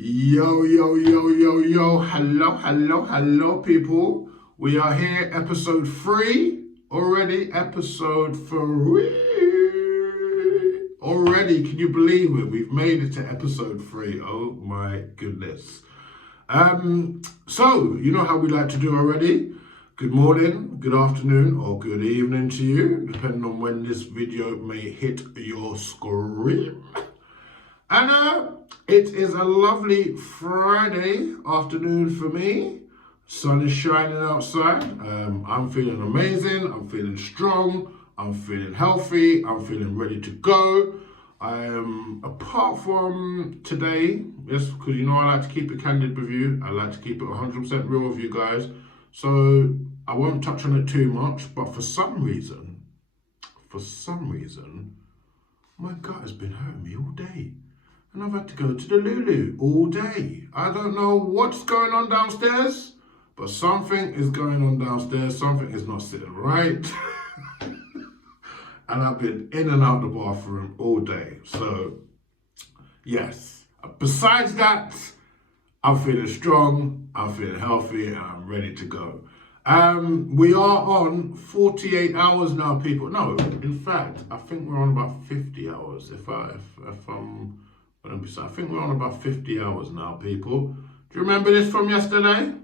Yo, yo, yo, yo, yo, hello, people. We are here, episode 3 already, episode 3 already. Can you believe it? We've made it to episode 3. Oh my goodness. So, you know how we like to do already. Good morning, good afternoon, or good evening to you, depending on when this video may hit your screen. And it is a lovely Friday afternoon for me. Sun is shining outside. I'm feeling amazing. I'm feeling strong. I'm feeling healthy. I'm feeling ready to go. Apart from today, yes, because you know I like to keep it candid with you. I like to keep it 100% real with you guys. So I won't touch on it too much. But for some reason, my gut has been hurting me all day. And I've had to go to the Lulu all day. I don't know what's going on downstairs, but something is going on downstairs. Something is not sitting right. And I've been in and out the bathroom all day. So, yes. Besides that, I'm feeling strong, I'm feeling healthy, and I'm ready to go. We are on 48 hours now, people. No, in fact, I think we're on about 50 hours. If I'm I think we're on about 50 hours now, people. Do you remember this from yesterday?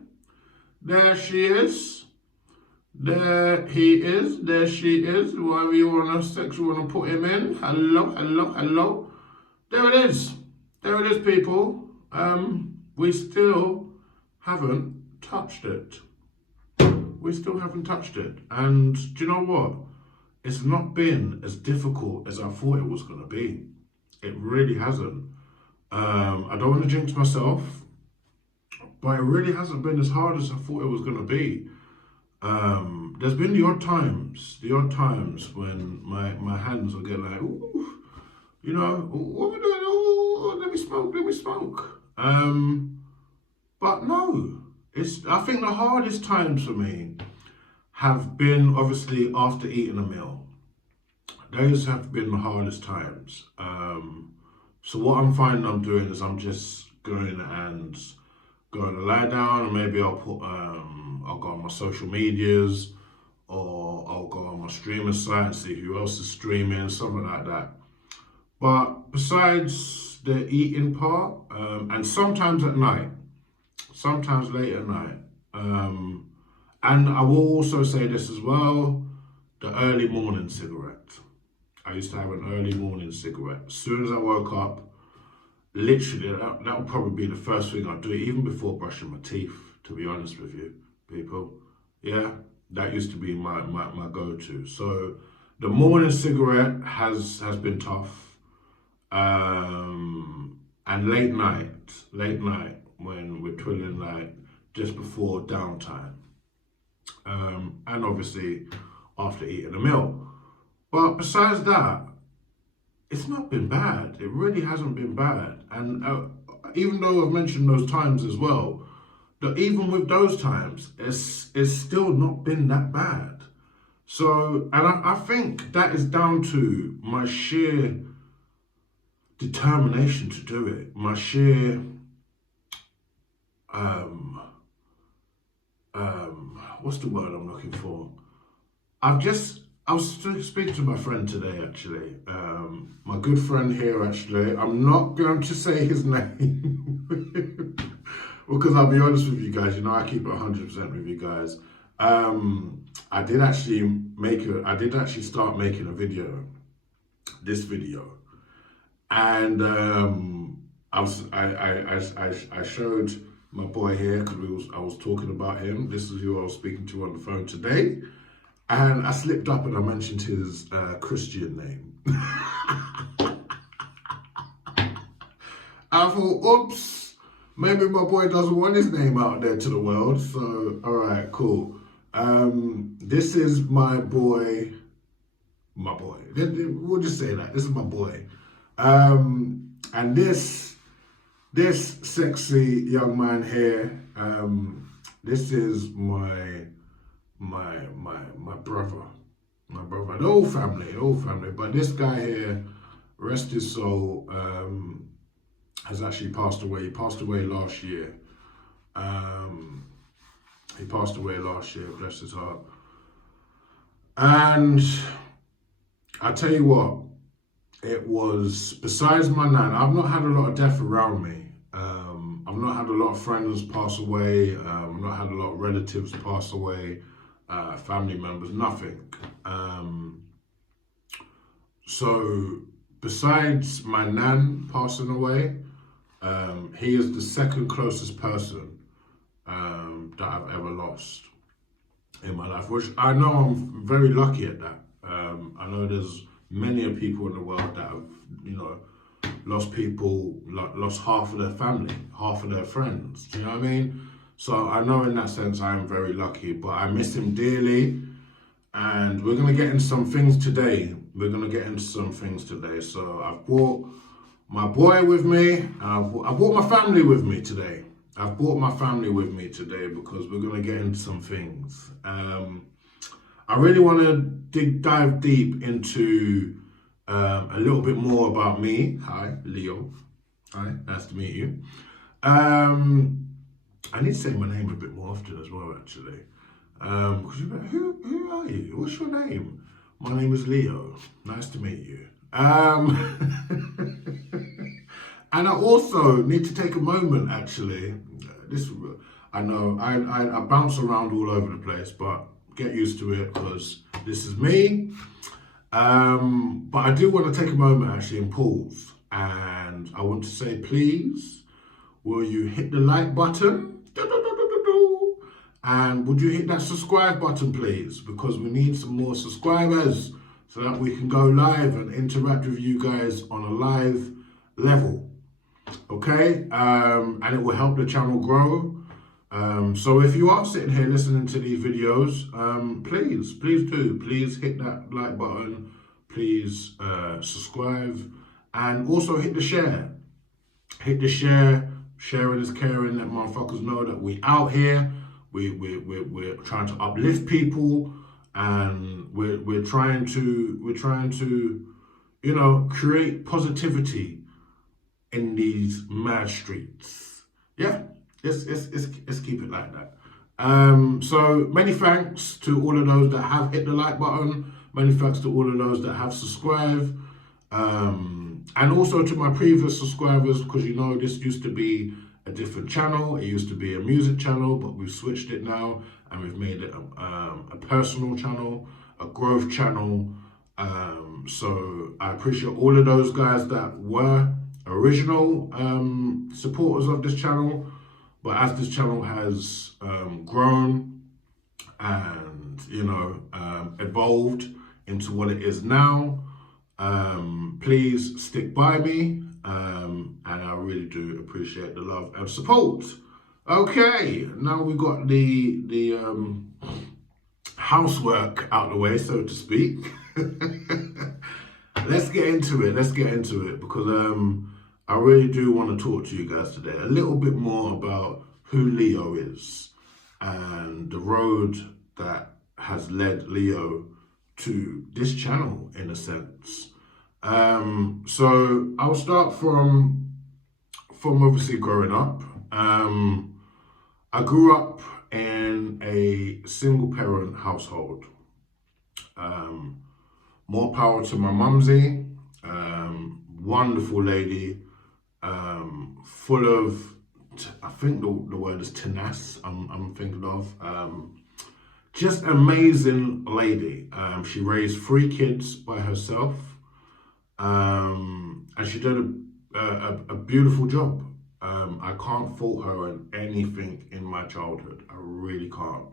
There she is. There he is. There she is. Whatever you want to put him in. Hello. There it is. There it is, people. We still haven't touched it. And do you know what? It's not been as difficult as I thought it was going to be. It really hasn't. I don't want to jinx myself, but it really hasn't been as hard as I thought it was going to be. There's been the odd times when my hands will get like, ooh, you know, what am I doing? Ooh, let me smoke. But no, I think the hardest times for me have been obviously after eating a meal. Those have been the hardest times. So what I'm finding I'm doing is I'm just going to lie down, and maybe I'll go on my social medias, or I'll go on my streaming site and see who else is streaming, something like that. But besides the eating part, and sometimes at night, sometimes late at night, and I will also say this as well, the early morning cigarette. I used to have an early morning cigarette. As soon as I woke up, literally, that would probably be the first thing I'd do, even before brushing my teeth, to be honest with you, people. Yeah, that used to be my go-to. So the morning cigarette has been tough. And late night, when we're twiddling like just before downtime. And obviously after eating a meal. But besides that, it's not been bad. It really hasn't been bad. And even though I've mentioned those times as well, that even with those times, it's still not been that bad. So, and I think that is down to my sheer determination to do it, my sheer, what's the word I'm looking for? I was speaking to my friend today, actually. My good friend here, actually. I'm not going to say his name because I'll be honest with you guys. You know, I keep it 100% with you guys. I did actually start making a video, this video, and I showed my boy here because I was talking about him. This is who I was speaking to on the phone today. And I slipped up and I mentioned his Christian name. I thought, oops, maybe my boy doesn't want his name out there to the world. So, all right, cool. This is my boy. We'll just say that. This is my boy. And this sexy young man here, this is my brother, the whole family, but this guy here, rest his soul, has actually passed away. He passed away last year. Um, he passed away last year, bless his heart. And I tell you what, it was, besides my nan, I've not had a lot of death around me. I've not had a lot of friends pass away. I've not had a lot of relatives pass away, family members, nothing. So besides my nan passing away, he is the second closest person that I've ever lost in my life, which I know I'm very lucky at that. I know there's many people in the world that have, lost people, lost half of their family, half of their friends. Do you know what I mean? So I know in that sense I am very lucky, but I miss him dearly. And we're going to get into some things today. So I've brought my boy with me, and I brought my family with me today. Because we're going to get into some things. I really want to dive deep into a little bit more about me. Hi, Leo. Hi, nice to meet you. I need to say my name a bit more often as well, actually. Because you're like, who are you? What's your name? My name is Leo. Nice to meet you. And I also need to take a moment, actually. I know I bounce around all over the place, but get used to it because this is me. But I do want to take a moment actually and pause. And I want to say, please, will you hit the like button? And would you hit that subscribe button, please? Because we need some more subscribers so that we can go live and interact with you guys on a live level. Okay? And it will help the channel grow. So if you are sitting here listening to these videos, please do. Please hit that like button. Please subscribe. And also hit the share. Hit the share. Sharing is caring. Let motherfuckers know that we out here. We're trying to uplift people, and we're trying to create positivity in these mad streets. Yeah, let's keep it like that. So many thanks to all of those that have hit the like button. Many thanks to all of those that have subscribed. And also to my previous subscribers, because this used to be a different channel. It used to be a music channel, but we've switched it now and we've made it a personal channel, a growth channel. So I appreciate all of those guys that were original supporters of this channel. But as this channel has grown and evolved into what it is now, please stick by me, and I really do appreciate the love and support. Okay, now we got the housework out the way, so to speak. Let's get into it because I really do want to talk to you guys today a little bit more about who Leo is and the road that has led Leo to this channel, in a sense. So I'll start from obviously growing up. I grew up in a single parent household. More power to my mumsy, wonderful lady, full of, I think the word is tenace, I'm thinking of. Just amazing lady. She raised 3 kids by herself, and she did a beautiful job. I can't fault her on anything in my childhood. I really can't.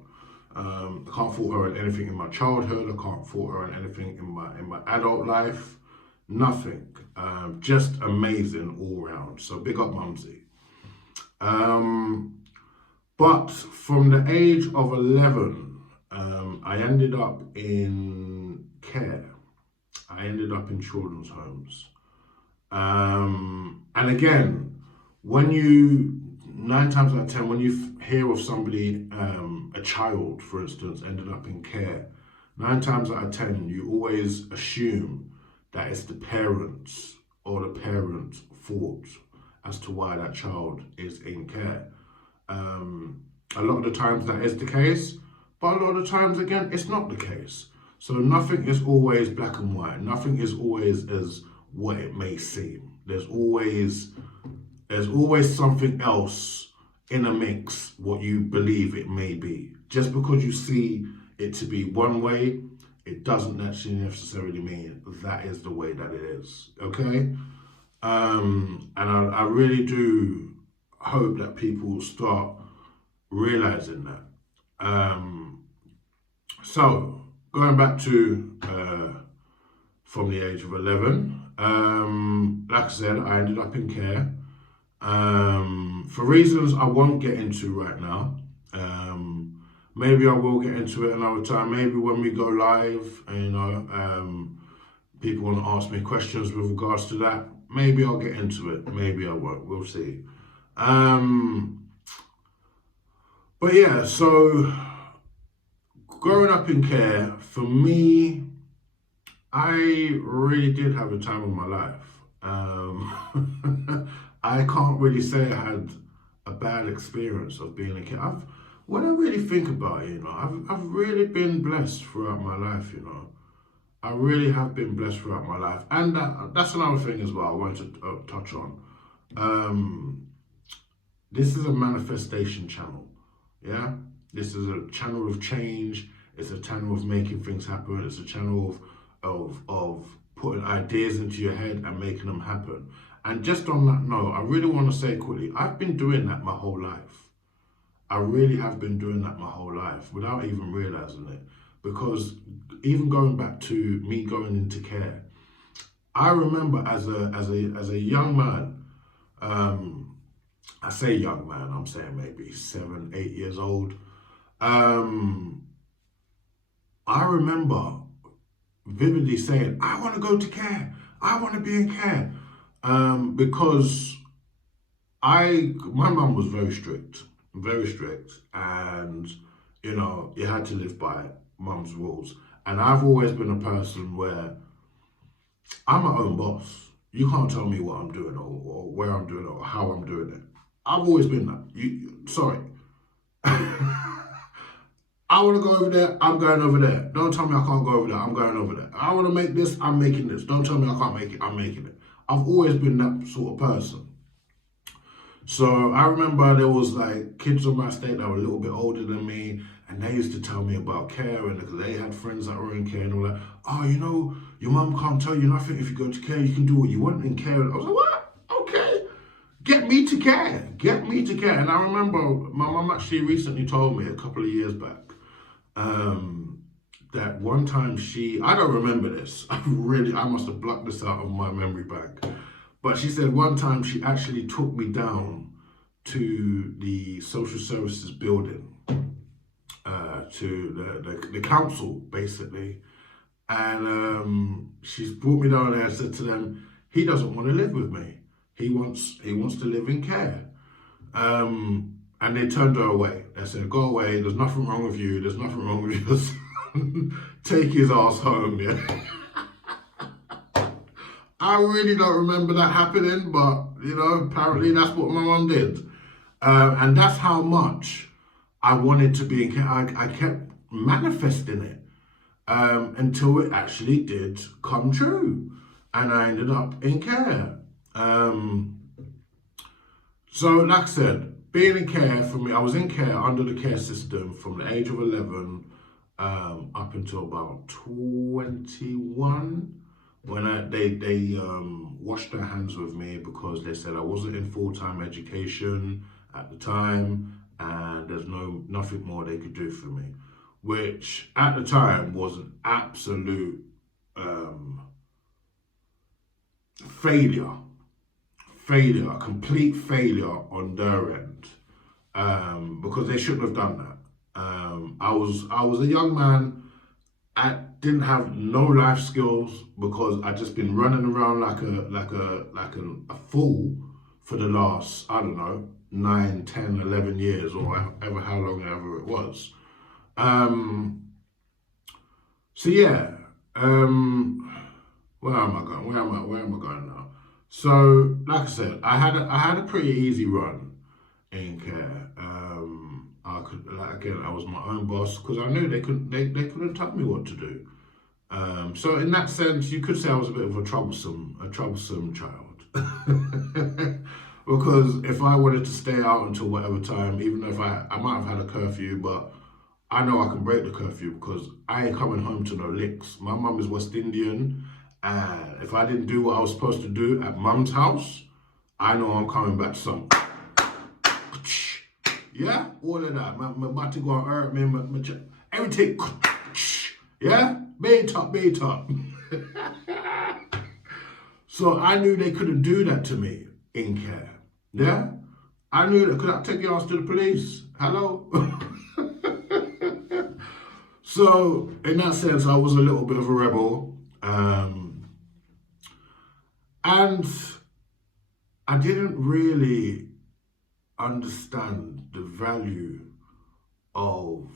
I can't fault her on anything in my childhood. I can't fault her on anything in my adult life. Nothing. Just amazing all round. So big up, Mumsy. But from the age of 11, I ended up in care. I ended up in children's homes. And again, 9 times out of 10, when you hear of somebody, a child, for instance, ended up in care, 9 times out of 10, you always assume that it's the parents or the parents' fault. as to why that child is in care. A lot of the times that is the case, but a lot of the times again, it's not the case. So nothing is always black and white. Nothing is always as what it may seem. There's always something else in a mix, what you believe it may be. Just because you see it to be one way, it doesn't actually necessarily mean that is the way that it is. Okay? And I really do hope that people will start realizing that. So, going back to from the age of 11, like I said, I ended up in care for reasons I won't get into right now. Maybe I will get into it another time. Maybe when we go live, people want to ask me questions with regards to that. Maybe I'll get into it. Maybe I won't. We'll see. But yeah, so growing up in care, for me, I really did have a time of my life. I can't really say I had a bad experience of being a kid. When I really think about it, I've really been blessed throughout my life, I really have been blessed throughout my life. And that's another thing as well I wanted to touch on. This is a manifestation channel, yeah? This is a channel of change. It's a channel of making things happen. It's a channel of putting ideas into your head and making them happen. And just on that note, I really want to say quickly, I've been doing that my whole life. I really have been doing that my whole life without even realizing it. Because even going back to me going into care, I remember as a young man, I say young man, I'm saying maybe 7, 8 years old. I remember vividly saying, I want to go to care. I want to be in care. Because my mum was very strict, and you had to live by mum's rules. And I've always been a person where I'm my own boss. You can't tell me what I'm doing or where I'm doing it or how I'm doing it. I've always been that. Sorry. I want to go over there, I'm going over there. Don't tell me I can't go over there, I'm going over there. I want to make this, I'm making this. Don't tell me I can't make it, I'm making it. I've always been that sort of person. So I remember there was like kids on my state that were a little bit older than me, and they used to tell me about care, and because they had friends that were in care, and they were like, oh, your mum can't tell you nothing. If you go to care, you can do what you want in care. And I was like, what? Okay. Get me to care. Get me to care. And I remember my mum actually recently told me a couple of years back, that one time I don't remember this. I must have blocked this out of my memory bank. But she said one time she actually took me down to the social services building, to the council, basically. And she's brought me down there and said to them, he doesn't want to live with me. He wants to live in care. And they turned her away. They said, go away, there's nothing wrong with you, there's nothing wrong with your son. Take his ass home, yeah. I really don't remember that happening, but, apparently that's what my mum did. And that's how much I wanted to be in care. I kept manifesting it until it actually did come true. And I ended up in care. So, like I said, being in care for me, I was in care under the care system from the age of 11 up until about 21, when they washed their hands with me because they said I wasn't in full-time education at the time and there's nothing more they could do for me, which at the time was an absolute failure, a complete failure on their end, because they shouldn't have done that. I was a young man. I didn't have no life skills because I'd just been running around like a fool for the last, I don't know, 9, 10, 11 years or how long ever it was. So yeah, where am I going? Where am I going now? So, like I said, I had a pretty easy run in care. I could, like, again, I was my own boss because I knew they couldn't tell me what to do. So in that sense, you could say I was a bit of a troublesome child. Because if I wanted to stay out until whatever time, even if I might have had a curfew, but I know I can break the curfew because I ain't coming home to no licks. My mum is West Indian, and if I didn't do what I was supposed to do at mum's house, I know I'm coming back to some. Yeah, all of that. My body gonna hurt me, everything. Yeah, bait up. So I knew they couldn't do that to me in care. Yeah, I knew that. Could I take your ass to the police? Hello. So in that sense, I was a little bit of a rebel, and I didn't really understand the value of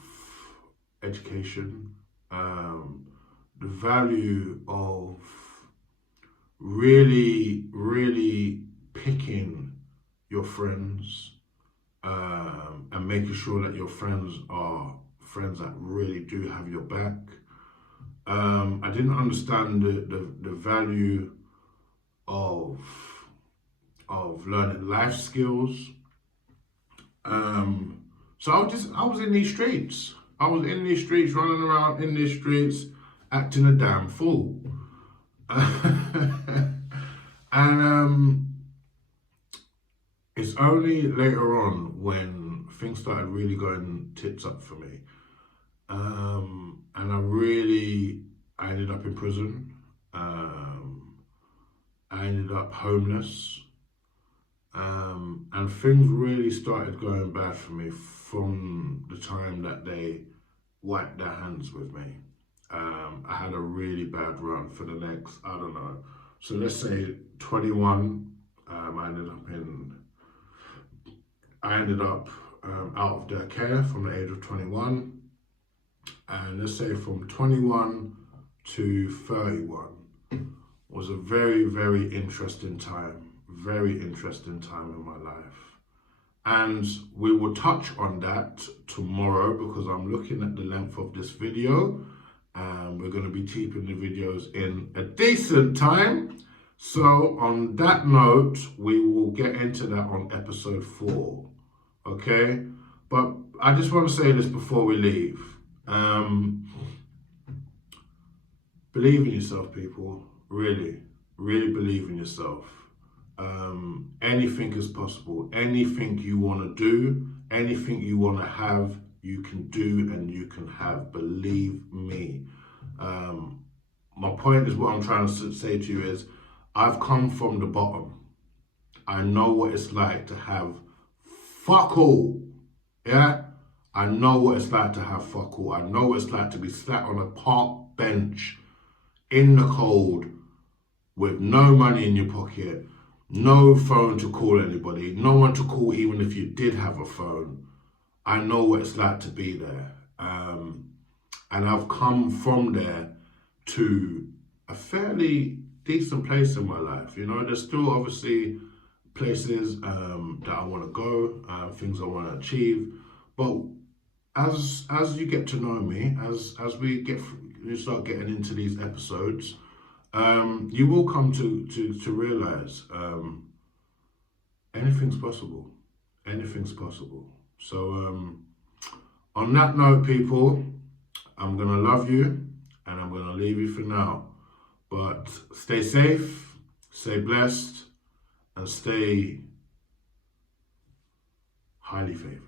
education, the value of really picking your friends, and making sure that your friends are friends that really do have your back. I didn't understand the value of learning life skills. So I was in these streets. I was in these streets, running around in these streets, acting a damn fool. And it's only later on when things started really going tits up for me. And I ended up in prison. I ended up homeless. And things really started going bad for me from the time that they wiped their hands with me. I had a really bad run for the next, I don't know. So let's say 21, I ended up out of their care from the age of 21. And let's say from 21 to 31 was a very interesting time. Very interesting time in my life. And we will touch on that tomorrow because I'm looking at the length of this video and we're going to be keeping the videos in a decent time. So on that note, we will get into that on episode 4. Okay? But I just want to say this before we leave. Believe in yourself, people. Really believe in yourself. Anything is possible. Anything you want to do, anything you want to have, you can do and you can have. Believe me. My point is, what I'm trying to say to you is, I've come from the bottom. I know what it's like to have fuck all. Yeah? I know what it's like to have fuck all. I know what it's like to be sat on a park bench in the cold with no money in your pocket, no phone to call anybody, no one to call even if you did have a phone. I know what it's like to be there. And I've come from there to a fairly decent place in my life. You know, there's still obviously places that I want to go, things I want to achieve. But as you get to know me, as you start getting into these episodes, you will come to realize anything's possible. Anything's possible. So on that note, people, I'm going to love you and I'm going to leave you for now. But stay safe, stay blessed, and stay highly favored.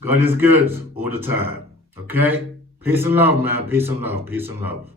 God is good all the time. Okay? Peace and love, man. Peace and love. Peace and love.